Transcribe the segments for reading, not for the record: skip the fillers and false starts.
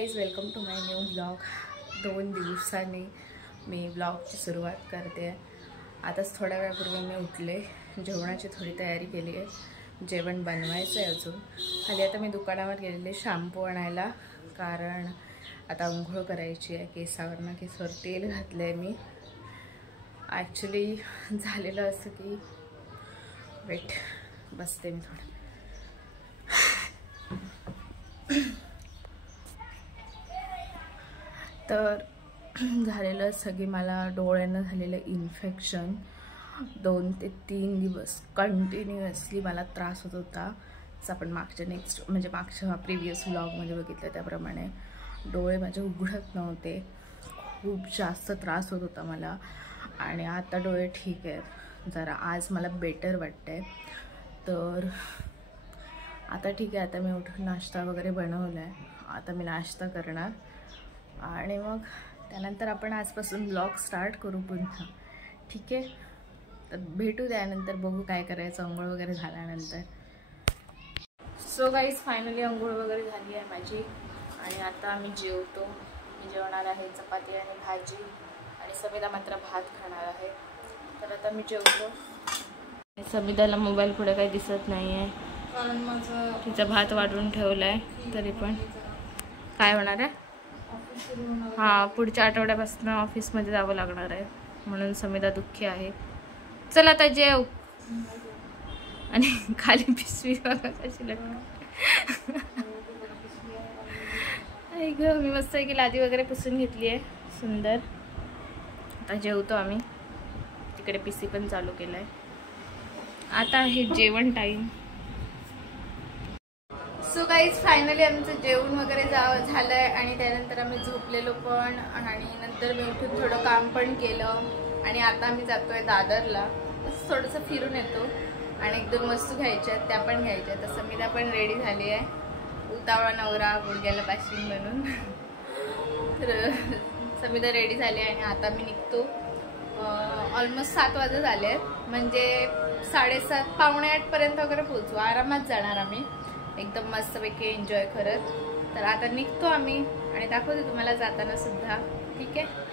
Guys, welcome to my new blog. 2 दिवसांनी मी ब्लॉगची सुरुवात करते आहे। आताच थोड्या वेळापूर्वी मी उठले, जेवणाची थोडी तयारी केली आहे। जेवण बनवायचं आहे अजून। खाली आता मी दुकानावर गेलेले शॅम्पू आणायला, कारण आता अंघोळ करायची आहे। केसावर तेल घातलं आहे मी। ॲक्च्युली झालेलं असं की वेट बसते मी थोडं। तर झालेलं सगळी मला डोळ्यांना झालेलं इन्फेक्शन 2 ते 3 दिवस कंटिन्युअसली मला त्रास होत होता। जसं आपण मागच्या प्रिव्हियस व्लॉगमध्ये बघितलं त्याप्रमाणे डोळे माझे उघडत नव्हते। खूप जास्त त्रास होत होता मला, आणि आता डोळे ठीक आहेत जरा। आज मला बेटर वाटतंय। तर आता ठीक आहे, आता मी उठून नाश्ता वगैरे बनवला आहे। आता मी नाश्ता करणार आणि मग त्यानंतर आपण आजपासून ब्लॉग स्टार्ट करू पुन्हा, ठीक आहे? तर भेटू त्यानंतर, बघू काय करायचं अंघोळ वगैरे झाल्यानंतर। सो गाईज, फायनली अंघोळ वगैरे झाली आहे माझी, आणि आता आम्ही जेवतो। मी जेवणार आहे चपाती आणि भाजी, आणि समिधा मात्र भात खाणार आहे। तर आता मी जेवतो। समिधाला मोबाईल पुढे काही दिसत नाही आहे, कारण माझं तिचा भात वाढून ठेवला आहे। तरी पण काय होणार आहे? हां, पुढच्या आठवड्यापासून ऑफिसमध्ये जावं लागणार आहे, म्हणून समिधा दुःखी आहे। चल आता जेव। आणि खाली पिशवी बघा कशी लटकते। मी मस्त आहे की लादी वगैरे पुसून घेतली आहे, सुंदर। आता जेवतो आम्ही। तिकडे PC पण चालू केला आहे। आता आहे जेवण टाईम। सो गाईज, फायनली आमचं जेवण वगैरे झालं आहे, आणि त्यानंतर आम्ही झोपलेलो पण, आणि नंतर मी उठून थोडं काम पण केलं। आणि आता आम्ही जातोय दादरला, बस थोडंसं फिरून येतो, आणि 1-2 वस्तू घ्यायच्या आहेत, त्या पण घ्यायच्या आहेत। तर समिधा पण रेडी झाली आहे, उतावळा नवरा गुडघ्याला बाशिंग म्हणून। तर समिधा रेडी झाली आहे, आणि आता मी निघतो। ऑलमोस्ट 7 वाजत आले आहेत, म्हणजे 7:30 पावणे 8 पर्यंत वगैरे पोहोचू। आरामात जाणार आम्ही, एकदम मस्तपैकी एन्जॉय करत। तर आता निघतो आम्ही, आणि दाखवते तुम्हाला जाताना सुद्धा, ठीक आहे?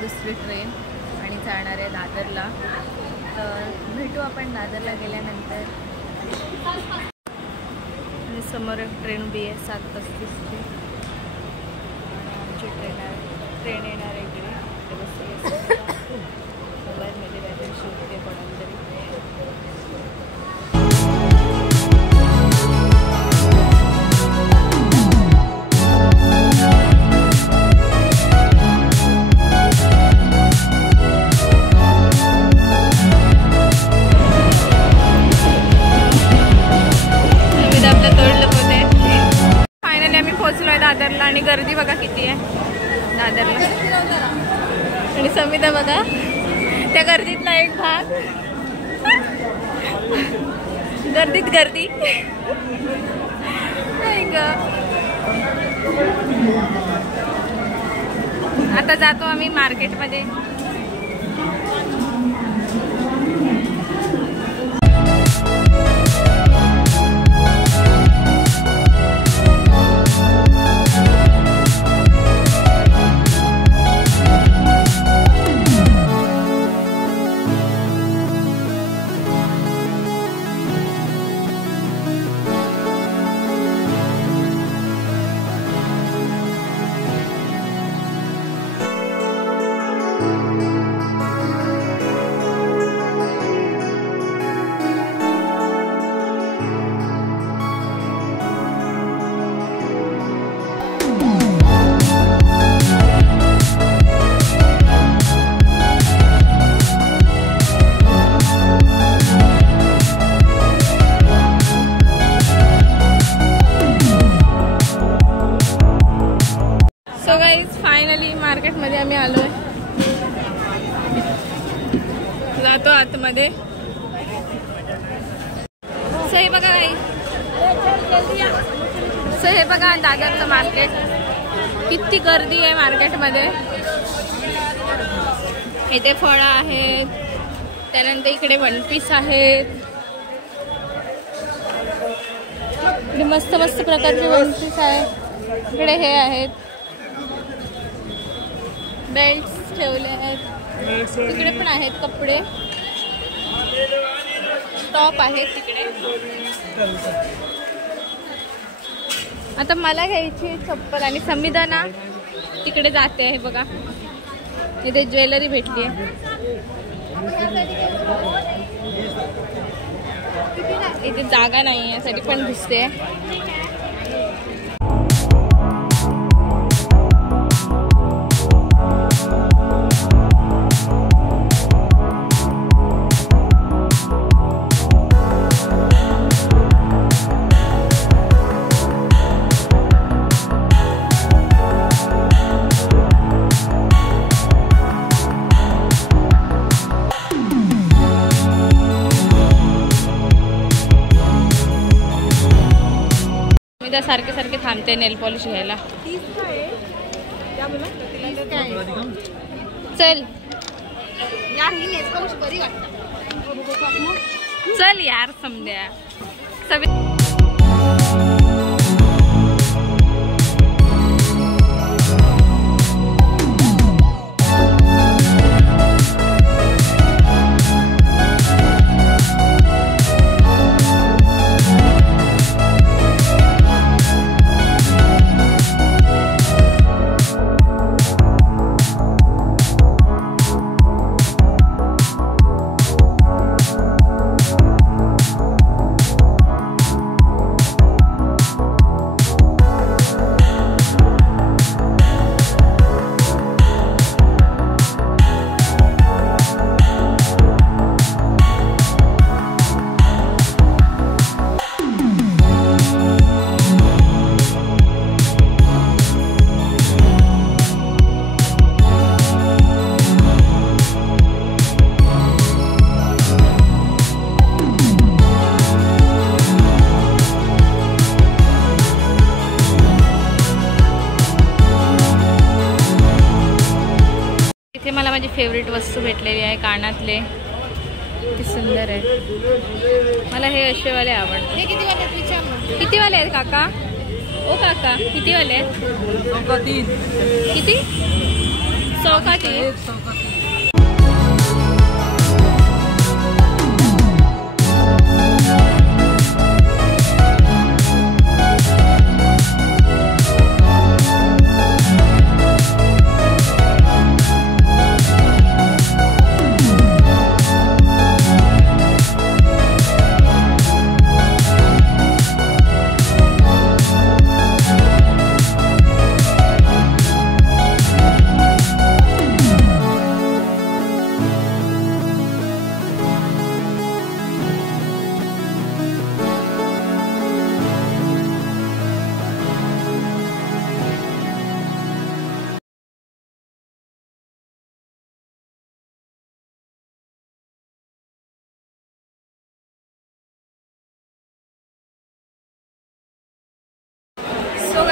दुसरी ट्रेन, आणि जाणार आहे दादरला। तर भेटू आपण दादरला गेल्यानंतर। आणि समोर एक ट्रेन उभी आहे 7:35 ची, आमची ट्रेन येणार आहे इकडे। मोबाईलमध्ये काहीतरी शूट ते पडून तरी एक भाग. गर्दीत गर्दी. आता जातो आम्ही मार्केटमध्ये. फायनली मार्केटमध्ये आम्ही आलोय. जातो आतमध्ये. सो हे बघा काही. सो हे बघा दादरचं मार्केट. किती गर्दी आहे मार्केटमध्ये. इथे फळं आहेत, त्यानंतर इकडे वन पीस आहेत. इकडे मस्त मस्त प्रकारचे वन पीस आहे. इकडे हे आहेत, बेल्ट्स ठेवले आहेत. तिकडे पण आहेत कपडे, टॉप आहेत तिकडे. आता मला घ्यायची चप्पल आणि संविधाना तिकडे जाते आहे बघा. इथे ज्वेलरी भेटली आहे. इथे जागा नाही यासाठी पण दिसते. सारखे सारखे थांबते नेल पॉलिश घ्यायला. चल चल यार समद्या सगळे. मला माझी फेवरेट वस्तू भेटलेली आहे. कानातले किती सुंदर आहे. मला हे असेवाले आवडतात. हे किती वाले आहेत विचार. किती वाले आहेत काका. ओ काका किती वाले आहेत. किती. 100 का 3.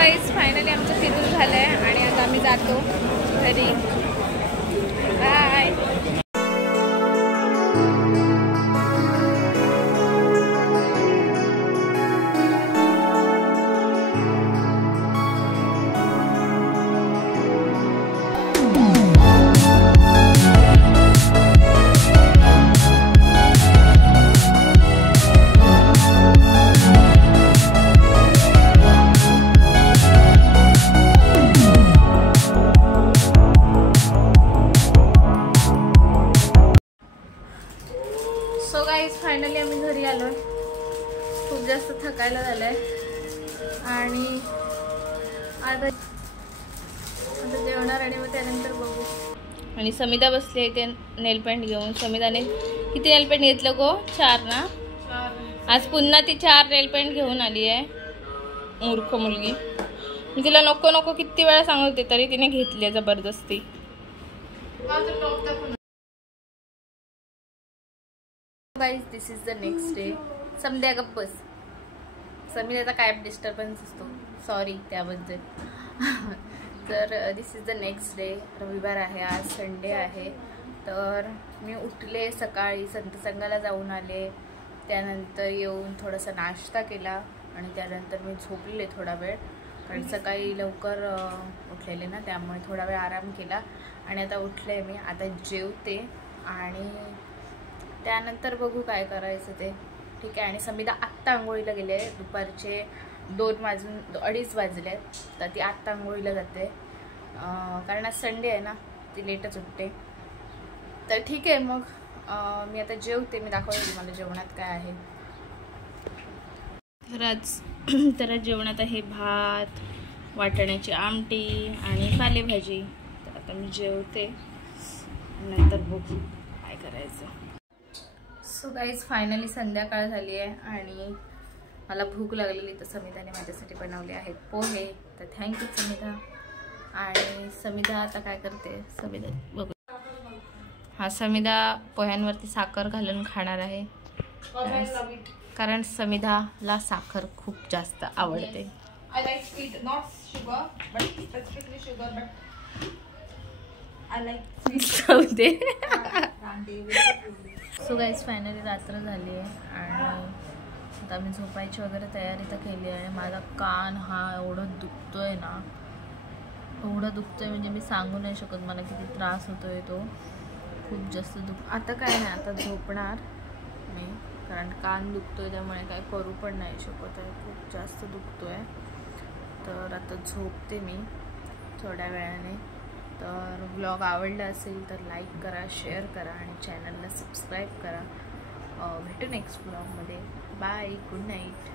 गाईज फायनली आमचं फिरून झालंय आणि आता आम्ही जातो घरी. बाय. सो गाईज फायनली आम्ही घरी आलो. खूप जास्त थकायला झालंय आणि आता जेवणार आणि मग त्यानंतर बघू. आणि समिता बसली आहे ते नेल पेंट घेऊन. समिताने किती नेल पेंट घेतलं गो? 4 ना. आज पुन्हा ती 4 नेल पेंट घेऊन आली आहे. मूर्ख मुलगी. मी तिला नको नको किती वेळा सांगत होते तरी तिने घेतली जबरदस्ती. Guys this is the next day. समजा गप्प बस. समिताचा काय डिस्टर्बन्स असतो, सॉरी त्याबद्दल. तर दिस इज द नेक्स्ट डे. रविवार आहे आज, संडे आहे. तर मी उठले सकाळी, संतसंगाला जाऊन आले. त्यानंतर येऊन थोडासा नाश्ता केला आणि त्यानंतर मी झोपलेले थोडा वेळ, कारण सकाळी लवकर उठलेले ना, त्यामुळे थोडा वेळ आराम केला. आणि आता उठले मी. आता जेवते आणि त्यानंतर बघू काय करायचं ते. ठीक आहे. आणि समिता आत्ता आंघोळीला गेले. दुपारचे 2:02 वाजले. तर ती आत्ता आंघोळीला जाते, कारण आज संडे आहे ना, ती लेटच उठते. तर ठीक आहे मग मी आता जेवते. मी दाखवते मला जेवणात काय आहे. तर जेवणात आहे भात, वाटाण्याची आमटी आणि पालेभाजी. तर आता मी जेवते, नंतर बघू काय करायचं. सो गाईज फायनली संध्याकाळ झाली आहे आणि मला भूक लागलेली. तर समिताने माझ्यासाठी बनवले आहेत पोहे. तर थँक्यू समिता. आणि समिता आता काय करते समिता बघू. हा, समिता पोह्यांवरती साखर घालून खाणार आहे, कारण समिताला साखर खूप जास्त आवडते. I like sweet, not sugar, but specifically sugar, but I like sweet. So guys finally रात्र झाली आहे आणि आता मी झोपायची वगैरे तयारी तर केली आहे. माझा कान हा एवढं दुखतोय ना, एवढं दुखतोय म्हणजे मी सांगू नाही शकत मला किती त्रास होतोय तो. खूप जास्त आता काय नाही, आता झोपणार मी, कारण कान दुखतोय त्यामुळे काय करू पण नाही शकत आहे. खूप जास्त दुखतोय. तर आता झोपते मी थोड्या वेळाने. तर ब्लॉग आवडला असेल तर लाईक करा, शेअर करा आणि चॅनलला सबस्क्राईब करा. भेटू नेक्स्ट ब्लॉगमध्ये. Bye, good night.